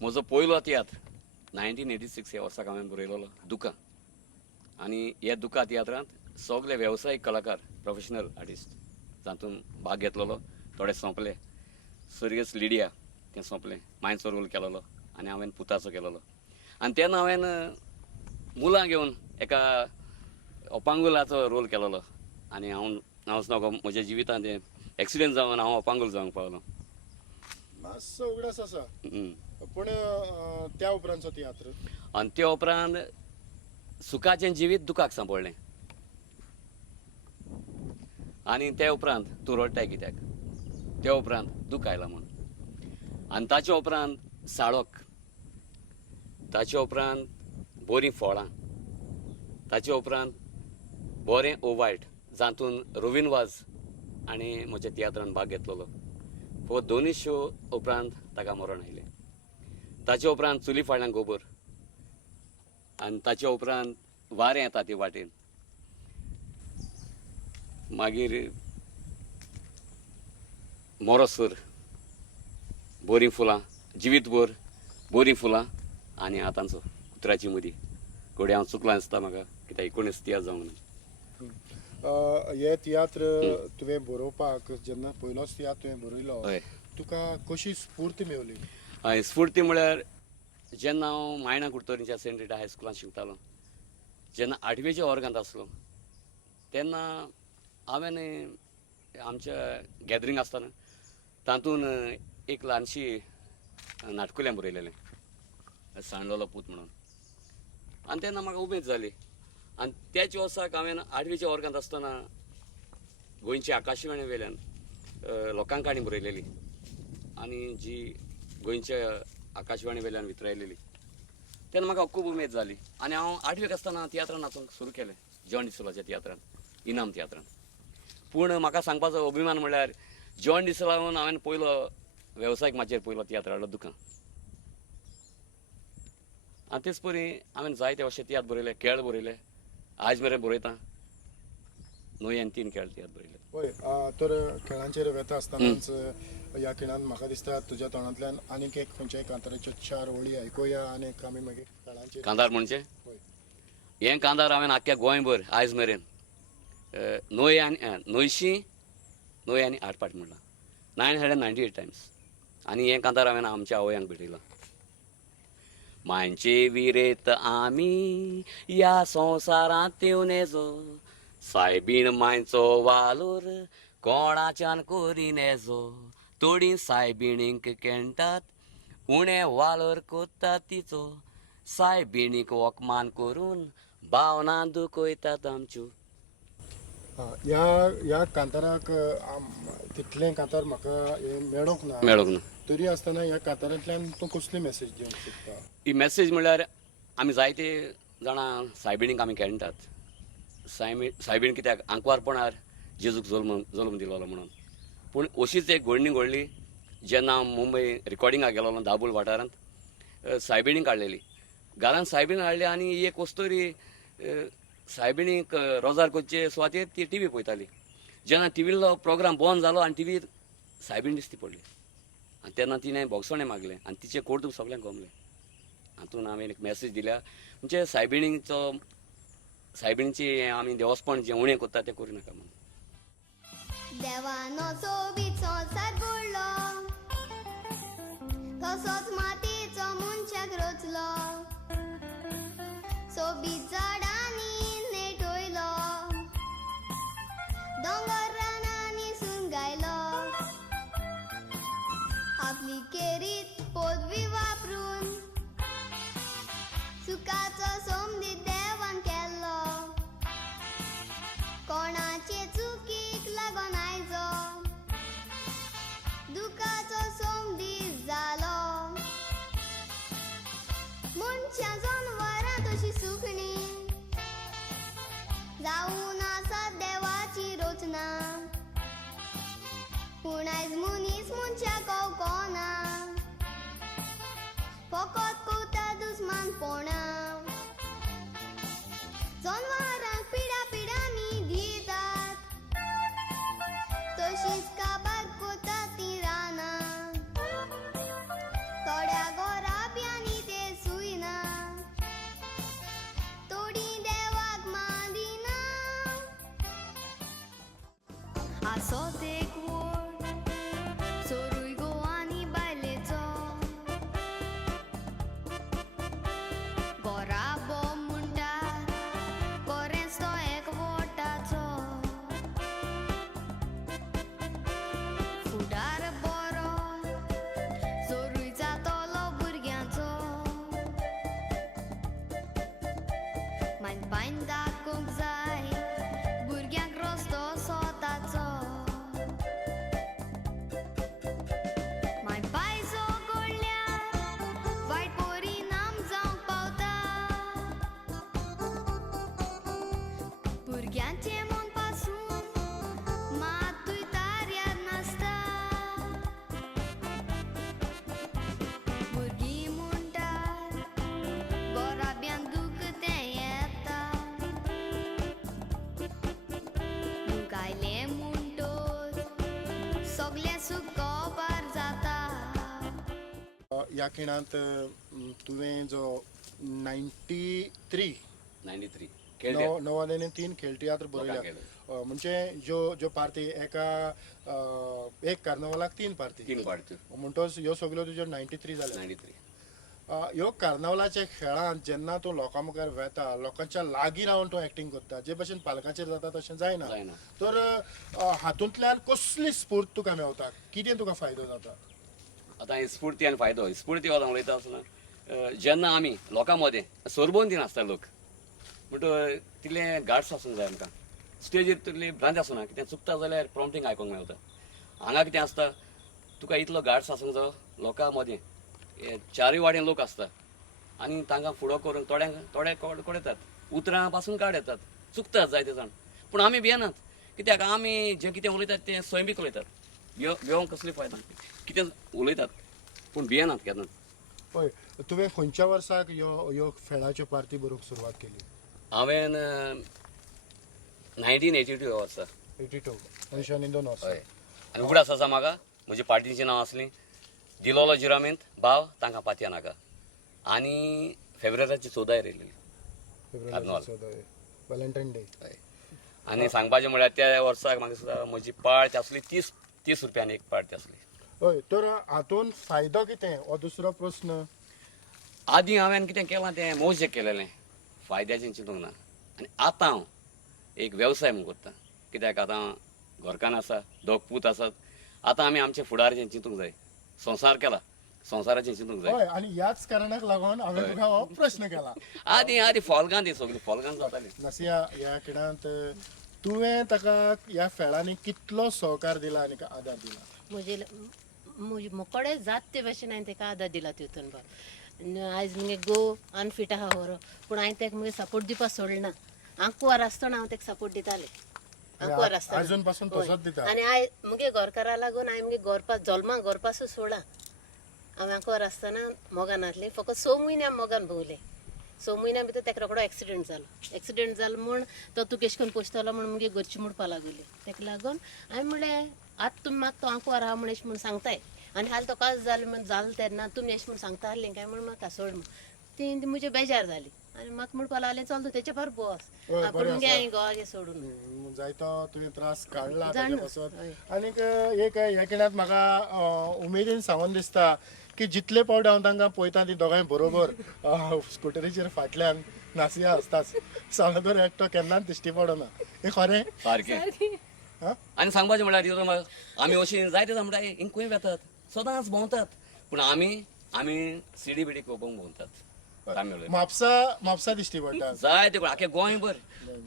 म्हजो पयलो तियात्र 1986 ह्या वर्साक हांवें बरयलोलो दुकां. आनी हे दुकां तियात्रांत सगळे वेवसायीक कलाकार प्रोफेशनल आर्टिस्ट जातून भाग घेतलेलो. थोडे सोंपले. सर्गेस लिडिया तें सोंपलें. मायचो रोल केलोलो आनी हांवें पुताचो केलोलो. आनी तेन्ना हांवें मुलां घेवन एका अपांगुलाचो रोल केलोलो. आनी हांवच नको म्हज्या जिवितांत एक्सिडेंट जावन हांव अपांगूल जावंक पावलो. मातसो उगडास आसा पूण त्या उपरांतचो तियात्र आनी ते उपरांत सुखाचें जिवीत दुखाक सांपडलें. आनी ते उपरांत तूं रडटाय कित्याक, ते उपरांत दूख आयला म्हूण. आनी ताचे उपरांत साळोक, ताचे उपरांत बरीं फळां, ताचे उपरांत बरें ओवायट जातून रोविन वाज आनी म्हज्या तियात्रांत भाग घेतलोलो. हो दोनूय शो उपरांत ताका मरण आयलें. ताचे उपरांत चुली फाटल्यान गोबर आनी ताचे उपरांत वारें येता ते वाटेन. मागीर मोरोसर, बोरीं फुलां, जिवीतभर बोरीं फुलां आनी आतांचो कुत्र्याची मदीं. घोडी हांव चुकलां दिसता म्हाका, कित्याक 19 तियात्र जावंक ना. हे तियात्र तुवें बरोवपाक जेन्ना पयलोच तियात्र तुवें बरयलो हय. तुका कशी स्फूर्त मेवली? हय, स्फूर्ती म्हळ्यार जेन्ना हांव मायणा कुडतोरीच्या सेंट रिटा हायस्कुलांत शिकतालो, जेन्ना 8वेच्या वर्गांत आसलो तेन्ना हांवें आमच्या गॅदरींग आसतना तातूंत एक ल्हानशी नाटकुलें बरयलेलें, सांडलोलो पूत म्हणून. आनी तेन्ना म्हाका उमेद जाली. आनी त्याच वर्साक हांवें 8वेच्या वर्गांत आसतना गोंयची आकाशवाणी वेल्यान लोकां काणी बरयलेली आनी जी गोंयच्या आकाशवाणी वेल्यान वितरायलेली. तेन्ना म्हाका खूब उमेद जाली आनी हांव 8वेक आसतना तियात्रांत नाचूंक सुरू केलें, जॉन डिसोलाच्या तियात्रांत, इनाम तियात्रांत. पूण म्हाका सांगपाचो अभिमान म्हळ्यार जॉन डिसोला लागून हांवें पयलो वेवसायीक माचयेर पयलो तियात्र हाडलो दुकां. आनी तेच परी हांवें जायते अशे तियात्र बरयले, खेळ बरयले, आज मेरेन बरयतां. न्हंयेन 3 खेळ तियात्र बरयले. पळय तर खेळांचेर वेता आसतनाच ह्या खिणांत म्हाका दिसता तुज्या तोंडांतल्यान आनीक एक खंयच्याय कांताराच्यो 4 वळी आयकुया आनीक आमी मागीर खेळांचेर. कांतार म्हणजे पळय हें कांतार हांवें आख्ख्या गोंयभर आयज मेरेन न्हंय आनी आटपाट म्हणलां 998 टायम्स. आनी हें कांतार हांवें आमच्या आवयांक भेटयलां. मांयचे विरेत आमी ह्या संवसारांत येवनेजो, सायबीण मांयचो वालोर कोणाच्यान कोरिनेजो. थोडीं सायबिणींक केणटात, उणें वालोर कोत्तात तिचो, सायबिणीक वोकमान करून भावना दुखयतात आमच्यो. ह्या कांताराक तितलें कांतार म्हाका मेळोंक ना. तरी आसतना ह्या कांतारांतल्यान तूं कसली मेसेज दिवंक सोदता? ही मेसेज म्हळ्यार आमी जायते जाणां सायबिणीक आमी खेळटात. सायबीण कित्याक आंकवारपणार जेजूक जल्म दिलोलो म्हणून. पूण अशीच एक घडली जेन्ना हांव मुंबय रिकॉर्डिंगाक गेलोलो दाबोळ वाठारांत. सायबिणीक हाडलेली घरांत सायबीण हाडली आनी एक वस्तोरी सायबिणीक रोजार कोच्चे सुवातेर ती टीव्ही पळयताली. जेन्ना टीव्हीलो प्रोग्राम बंद जालो आनी टीव्हीर सायबीण दिसती पडली आनी तेन्ना तिणें बोगसोणें मागलें आनी तिचें कौतूक सगळ्यांक गमलें. हातूंत हांवें एक मेसेज दिल्या म्हणजे सायबिणीची आमी देवस्पण जें उणें कोत्ता तें करूं नाका म्हणून. देवानो सोबीत संवसार घडलो, तसोच मातयेचो मनशाक रचलो. सोबीत झाडांनी नेटोयलो, दोंगर रानांनी सून गायलो. आपली केरीत पदवी वापरून सुखाचो सोमदीत देवान केल्लो. कोणाचे चुकीक लागोन आयजो दुखाचो सोमदीत जालो. मनशां जनवरां तशी सुखणी जावन आसा देवाची रचना. पूण आयज मनीस मनशाक कळना, फकत कवता दुस्मानपणां. जनवरांक पिडा पिडांनी दितात, तशीच काबार कोतात तीं रानां. थोड्या घरा भुरग्यांचे मन पासून मातूय तार्याद नासता भुरगीं म्हणटात गोराब्यान दूख तें येता दूख आयलें म्हणटोच सगलें सुख कोपार जाता ह्या खिणांत तुवें जो 93 93 खेळटे 93 खेळ तियात्र बरयल्या केलं. म्हणजे ज्यो पार्टी एक कार्नावालाक 3 पार्टी 3 पार्टी म्हणटोच ह्यो सगल्यो तुज्यो 93 जाल्या 93 ह्यो कार्नावालाच्या खेळांत जेन्ना तूं लोकां मुखार वेता लोकांच्या लागीं रावन तूं एक्टींग करता जे भशेन पालकाचेर जाता तशें जायना जायना. तर हातूंतल्यान कसली स्फूर्त तुका मेवता कितें तुका फायदो जाता आता हे स्फूर्ती आणि फायदो स्फूर्ती हो उलयता आसतना जेन्ना आमी लोकां मदें सरबोन दिन आसता लोक म्हणटो तितले गार्ड्स आसूंक जाय आमकां स्टेजीर तितली भ्रांत आसना कितें चुकता जाल्यार प्रॉम्प्टींग आयकोंक मेळटा हांगा कितें आसता तुका इतलो गार्ड्स आसूंक जाय लोकां मदें चारूय वाटेन लोक आसता आनी तांकां फुडो करून थोडे कोडयतात उतरां पासून काड येतात चुकतात जायते जाण पूण आमी भियेनात कित्याक आमी जें कितें उलयतात तें सैमीक उलयतात भियोंक कसली फायदा कितें उलयतात पूण भियेनात केन्नाच पळय तुवें खंयच्या वर्साक ह्यो खेळाच्यो पार्टी बरोवंक सुरवात केली हांवें 1982 वर्सा 82 1982 वर्सा हय आनी उगडास आसा म्हाका म्हज्या पार्टीचें नांव आसलें दिलोलो जिरामेंत भाव तांकां पातया नाका आनी फेब्रुवारीची 14 येयलेली फेब्रुवारी व्हॅलेंटायन डे हय आनी सांगपाचें म्हळ्यार त्या वर्साक म्हाका सुद्दां म्हजी पार्ट आसली 30 रुपयान एक पार्ट आसली हय तर हातून फायदो कितें हो दुसरो प्रश्न आदीं हांवें कितें केलां तें मोजें केलेलें फायद्याचें चिंतूंक ना आनी आतां हांव एक वेवसाय म्हूण करता कित्याक आतां घरकान आसा दोग पूत आसात आतां आमी आमच्या फुडाराचें चिंतूंक जाय संवसार केला संवसाराचें चिंतूंक जाय हय आनी ह्याच कारणाक लागून हांवें तुका हो प्रश्न केला आदी फॉलगां ती सगळीं फॉलगां जातालीं नसिया ह्या खिणांत तुवें ताका ह्या खेळांनी कितलो सहकार दिला आनी आदार दिला मोकोडे जात ते भाशेन हांवें ताका आदार दिला तितून आयज मुगे गो अनफीट आहा व्हरो पूण हांवें ताका मुगे सपोर्ट दिवपाक सोडना आंकुवार आसतना हांव ताका सपोर्ट दितालें आंकुवार आसतना अजून पासून तसोच दिता आनी आय मुगे घरकारा लागून हांवें मुगे गोरपा जल्मा गोरपासून सोडा हांव आंकुवार आसतना मोगान आहलें फकत 6 म्हयने मोगान भोंवलें 6 म्हयन्या भितर ताका रोकडो एक्सिडेंट जालो म्हूण तो तूं केश करून पोसतलो म्हूण मुगे घरची म्हणपा लागली ताका लागून हांवें म्हणलें आतां तुमी म्हाका तो आंकुवार आहा म्हूण म्हूण सांगताय आनी हाल तो काज जालें म्हण जालें तेन्ना तुमी अशें म्हूण सांगता आहलें काय म्हूण म्हाका सोड म्हूण ती म्हजे बेजार जाली आनी म्हाका म्हणपा लागलें चल तूं तेच्या भायर बोस पूण मुगे हांवें गोवागे सोडून जायतो तुवें त्रास काडला ताचे पासून आनीक एक ह्या खिणांत म्हाका उमेदीन सांगून दिसता की जितले फावट हांव तांकां पळयता ती दोगांय बरोबर स्कुटरीचेर फाटल्यान नासिया आसताच साळदर एकटो केन्नाच दिश्टी पडना हे खरें सारकें आनी सांगपाचें म्हळ्यार आमी अशीं जायते म्हणटा इंकूय वेतात सदांच भोंवतात पूण आमी सिडी बिडी कोपोवंक भोंवतात म्हापसा दिश्टी पडटा जायते कोण आख्या गोंयभर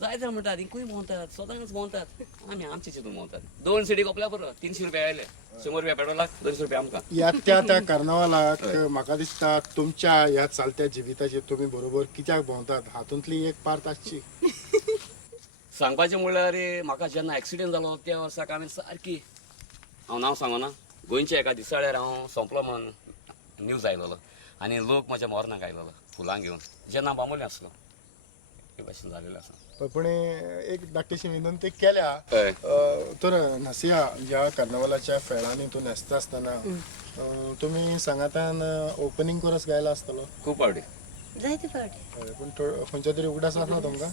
जायते म्हणटात इंकूय भोंवतात सदांच भोंवतात आमी आमचे चिंतून भोंवतात 2 सिडी कोपल्या बरो 300 रुपया आयले 100 रुपया पेट्रोलाक 200 रुपया आमकां त्या कार्नावालाक म्हाका दिसता तुमच्या ह्या चालत्या जिविताचेर तुमी बरोबर कित्याक भोंवतात हातूंतली एक पार्ट आसची सांगपाचें म्हळ्यार म्हाका जेन्ना एक्सिडेंट जालो त्या वर्साक हांवें सारकी हांव नांव सांगना गोंयच्या एका दिसाळ्यार हांव सोंपलो म्हणून न्यूज आयलोलो आनी लोक म्हज्या मोरनाक आयलोलो फुलां घेवन जेन्ना बांबोलें आसलो हे भाशेन जालेलें आसा पूण एक धाकटीशी विनंती केल्या तर नसिया ह्या कार्नावालाच्या फेळांनी तूं न्हेसता आसतना तुमी सांगातान ओपनिंग कोरस गायला आसतलो खूब फावटी जायते फावटी पूण खंयच्या तरी उगडास आसना तुमकां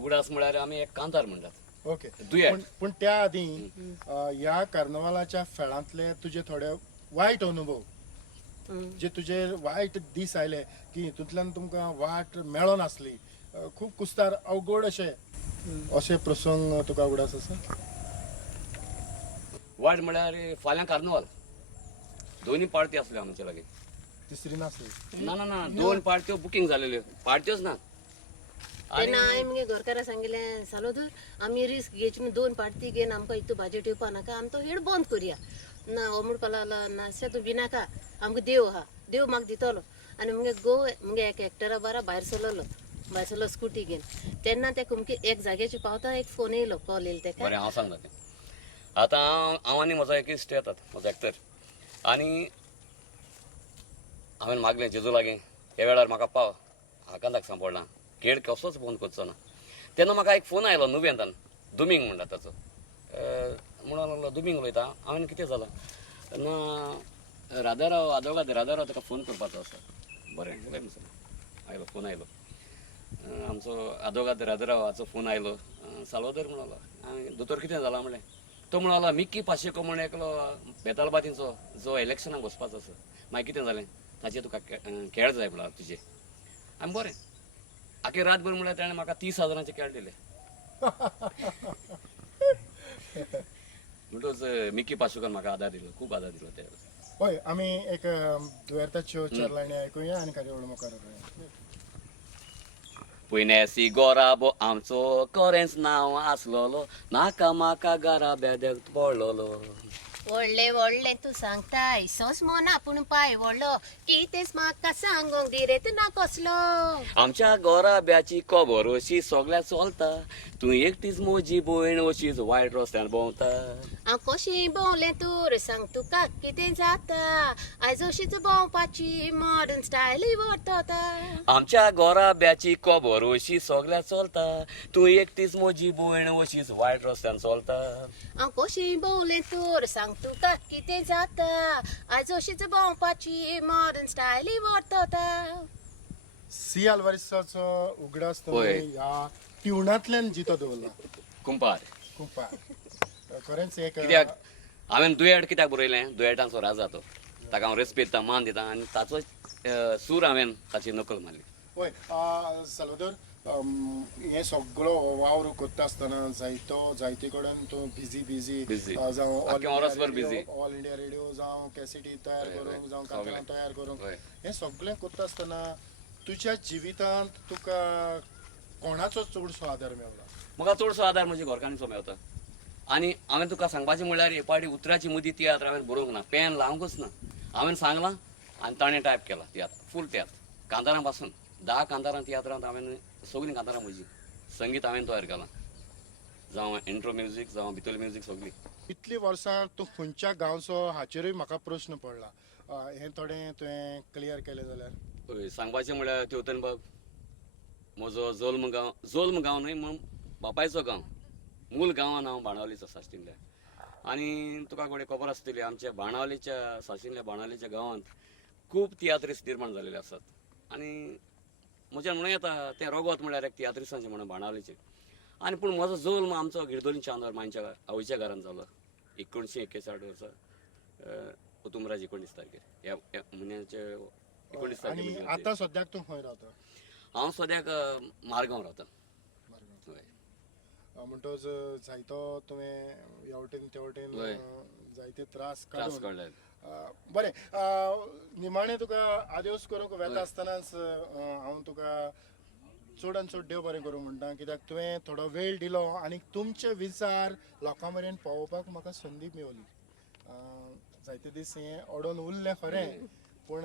उगडास म्हळ्यार आमी एक कांतार म्हणटात ओके दुयेंत पूण त्या आदीं ह्या कार्नावालाच्या फेळांतले तुजे थोडे वायट अनुभव जे तुजे वायट दीस आयले की हितूंतल्यान तुमकां वाट मेळो नासली खूब कुस्तार अवघड अशे प्रसंग तुका उगडास आसा वायट म्हळ्यार फाल्यां कार्नवाल दोनी पार्टी आसल्यो आमचे लागीं तिसरी नासली ना 2 पार्ट्यो बुकींग जालेल्यो पार्ट्योच ना तेन्ना हांवें मुगे घरकारा सांगिल्लें सालोदर आमी रिस्क घेवची म्हूण 2 पार्टी घेवन आमकां इतू भाजी ठेवपा नाका आमी तो हेड बंद करुया ना हो म्हणपा लागलो नाशा तूं भिनाका आमकां देव आहा देव म्हाका दितलो आनी मुगे एक हेक्टरा बारा भायर सरलो भायसरलो स्कुटी घेवन तेन्ना ते कुमकी एक जाग्याचेर पावता एक फोन येयलो कॉल येयलो तेका बरें हांव सांगता तें आतां हांव आनी म्हजो एक इश्ट येतात म्हजो एक्टर आनी हांवें मागलें जेजू लागीं ह्या वेळार म्हाका पाव हाका सांपडलां खेळ कसोच फोन करचो ना तेन्ना म्हाका एक फोन आयलो नुवेंतान दुमींग म्हणटा ताचो म्हणून लागलो दुमींग उलयता हांवें कितें जालां तेन्ना राधाराव आदवोगाद राधाराव ताका फोन करपाचो आसा बरें बरें आयलो फोन आयलो आमचो आदवोगाद राधारावाचो फोन आयलो साल्वादोर म्हणलो हांवें दोतोर कितें जालां म्हणलें तो म्हणलो मिक्की पाशेको म्हण एकलो बेतालबातींचो जो इलेक्शनाक वचपाचो आसा मागीर कितें जालें ताचेर तुका खेळ जाय म्हणला तुजे आनी बरें आख्खी रातभर म्हणल्यार ताणें म्हाका 30,000चे खेळ दिले म्हणटूच मिक्की पाशेकोन म्हाका आदार दिलो खूब आदार दिलो त्या होय आमी एक दुयेंताच्यो 4 लायनी आयकुया आनी कार्यावळ मुखार व्हरुया. पयनेसी गोराबो आमचो कोरेंच नांव आसलोलो नाका म्हाका घरा बेद्याक पडलोलो व्हडले व्हडले तूं सांगताय सोस मोना पूण पाय व्हडलो कितेंच म्हाका सांगूंक दिरेत ना कसलो आमच्या गोराब्याची खबर अशी सगळ्या चलता तूं एकटीच म्हजी भयण अशीच वायट रस्त्यान भोंवता हांव कशी भोंवलें तर सांग तुका कितें जाता आयज अशीच भोंवपाची मॉडर्न स्टायल वर्तता आमच्या गोराब्याची खबर अशी सगळ्या चलता तूं एकटीच म्हजी भयण अशीच वायट रस्त्यान चलता हांव कशी भोंवलें तर सांग तुका कितें जाता आयज अशीच भोंवपाची मॉडर्न स्टायल वर्तता सी आल्वारिसाचो उगडास तुम्ही होय. ह्या ट्युनांतल्यान जितो दवरला कुंपार खूप खरेंच एक कित्याक हांवें दुयेट कित्याक बरयलें दुयेटांचो राजा तो ताका हांव रेस्पेद दिता मान दिता आनी ताचो सूर हांवें ताची नकल मारली होय साल्वादोर हे सगळो वावर करता आसतना जायते कडेन तूं बिजी Busy. जावं आख्खें वरसभर busy. ऑल इंडिया रेडिओ जावं कॅसेटी तयार करूंक जावं कांतरां तयार करूंक होय. हें सगळें करता आसतना तुज्या जिवितांत तुका कोणाचो चडसो आदार मेळ्ळा म्हाका चडसो आदार म्हज्या घरकान्नीचो मेळटा आनी हांवें तुका सांगपाचें म्हणल्यार हे पाटी उतराची मुदी तियात्र हांवें बरोवंक ना पेन लावंकूच ना हांवें सांगलां आनी ताणें टायप केला तियात्र फूल तियात्र कांतारां पासून 10 कांतारां तियात्रांत हांवें सगळीं कांतारां म्हजी संगीत हांवें तयार केलां जावं इंट्रो म्युजीक जावं भितरली म्युजीक सगळी इतलीं वर्सां तूं खंयच्या गांवचो हाचेरूय म्हाका प्रश्न पडला हें थोडें तुवें क्लियर केलें जाल्यार हय, सांगपाचें म्हणल्यार तेवतनबाब म्हजो जल्म गांव न्हय म्हण बापायचो गांव मूल गांवान हांव बाणावलीचो साश्टिल्ल्या आनी तुका कोणे खबर आसतली आमच्या बाणावलीच्या साशिल्ल्या बाणावलीच्या गांवांत खूब तियात्रीस निर्माण जालेले आसात आनी म्हज्यान म्हणूं येता तें रगत म्हणल्यार एक तियात्रिसांचें म्हणून बाणावलीचें आनी पूण म्हजो जल्म आमचो गिरदोली चांदोर मांयच्या आवयच्या घरांत जालो 1961 वर्सा पुतुमराज 19 तारखेर ह्या म्हयन्याचे 19 आनी तारखेर आतां सद्याक तूं खंय रावता हांव सद्याक मारगांव रावता हय म्हणटोच जायतो तुवें ह्या वटेन त्या वटेन होय. जायते त्रास त्रास काडून कळ्ळे बरें निमाणें तुका आदेवस करूंक वेता आसतनाच हांव तुका चडान चड देव बरें करूं म्हणटा कित्याक तुवें थोडो वेळ दिलो आनी तुमचे विचार लोकां मेरेन पावोवपाक म्हाका संदी मेवली जायते दीस हें अडोन उरलें खरें पूण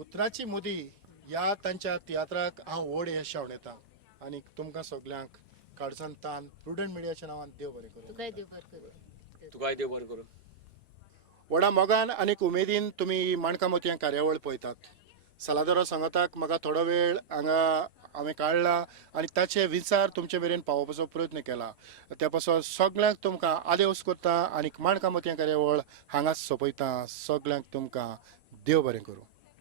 उतराची मुदी ह्या तांच्या तियात्राक हांव व्हड यश येता आनी तुमकां सगल्यांक काडसान तान प्रुडंट मिडियाच्या नांवान देव बरें करूं तुकाय देव बरें करूं तुकाय देव बरें करूं व्हडा मोगान आनीक उमेदीन तुमी माणका मोतयां कार्यावळ पळयतात सालादरो सांगताक म्हाका थोडो वेळ हांगा हांवें काडला आनी ताचे विचार तुमचे मेरेन पावोवपाचो प्रयत्न केला त्या पासून सगळ्यांक तुमकां आदेवस करता आनीक माणका मोतयां कार्यावळ हांगाच सोंपयता सगळ्यांक तुमकां देव बरें करूं.